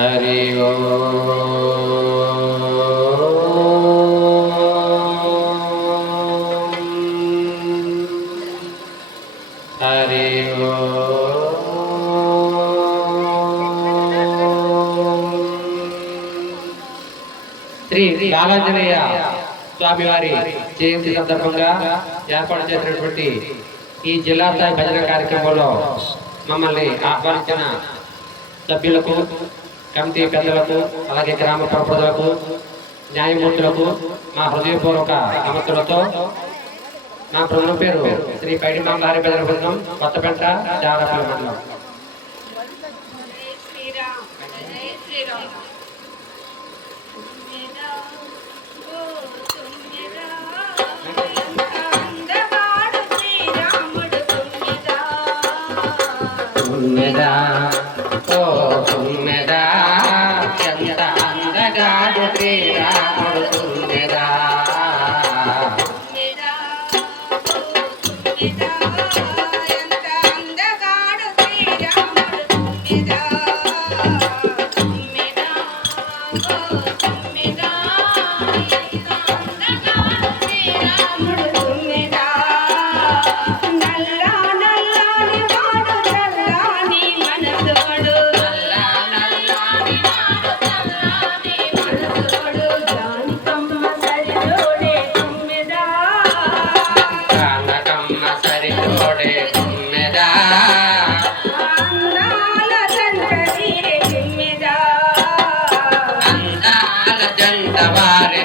हरि ओम हरि శ్రీ బాలాంజనేయ స్వామి వారి జయంతి సందర్భంగా ఏర్పాటు చేసినటువంటి ఈ జిల్లా స్థాయి భజన కార్యక్రమంలో మమ్మల్ని ఆహ్వానించిన సభ్యులకు, కమిటీ పెద్దలకు, అలాగే గ్రామ ప్రజలకు, న్యాయమూర్తులకు మా హృదయపూర్వక నమస్సులతో నా బృందం పేరు శ్రీ పైడి మామలారి భజన బృందం, కొత్తపేట, జారపల్లి మండలం. తుమ్మెదా ఓ తుమ్మెదా ఎంత అందగాడు శ్రీరాముడు తుమ్మెదా. జంట వారే